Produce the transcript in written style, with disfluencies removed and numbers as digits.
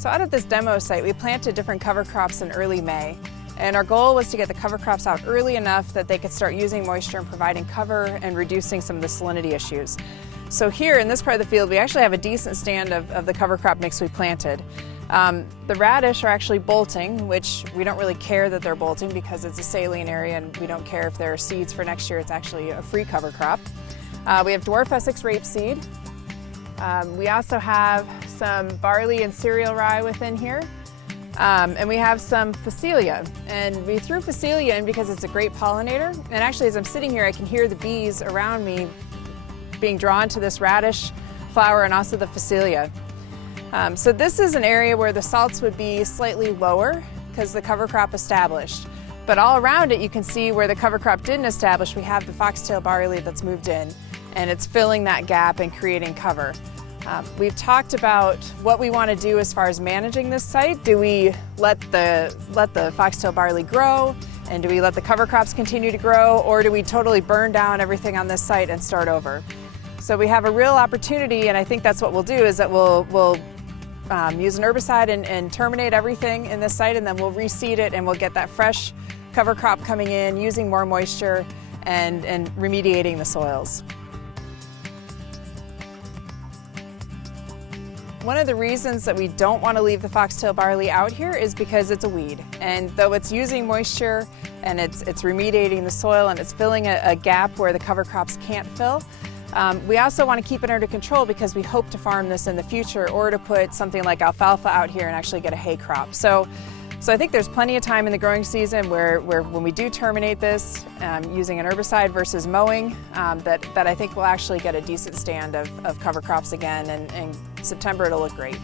So out at this demo site, we planted different cover crops in early May. And our goal was to get the cover crops out early enough that they could start using moisture and providing cover and reducing some of the salinity issues. So here in this part of the field, we actually have a decent stand of the cover crop mix we planted. The radish are actually bolting, which we don't really care that they're bolting because it's a saline area and we don't care if there are seeds for next year. It's actually a free cover crop. We have dwarf Essex rapeseed. We also have some barley and cereal rye within here. And we have some phacelia. And we threw phacelia in because it's a great pollinator. And actually, as I'm sitting here, I can hear the bees around me being drawn to this radish flower and also the phacelia. So this is an area where the salts would be slightly lower because the cover crop established. But all around it, you can see where the cover crop didn't establish, we have the foxtail barley that's moved in, and it's filling that gap and creating cover. We've talked about what we want to do as far as managing this site. Do we let the foxtail barley grow, and do we let the cover crops continue to grow, or do we totally burn down everything on this site and start over? So we have a real opportunity, and I think that's what we'll do, is that we'll use an herbicide and terminate everything in this site, and then we'll reseed it and we'll get that fresh cover crop coming in, using more moisture and remediating the soils. One of the reasons that we don't want to leave the foxtail barley out here is because it's a weed. And though it's using moisture and it's remediating the soil and it's filling a gap where the cover crops can't fill, we also want to keep it under control because we hope to farm this in the future or to put something like alfalfa out here and actually get a hay crop. So I think there's plenty of time in the growing season where when we do terminate this using an herbicide versus mowing, that I think we'll actually get a decent stand of cover crops again, and in September it'll look great.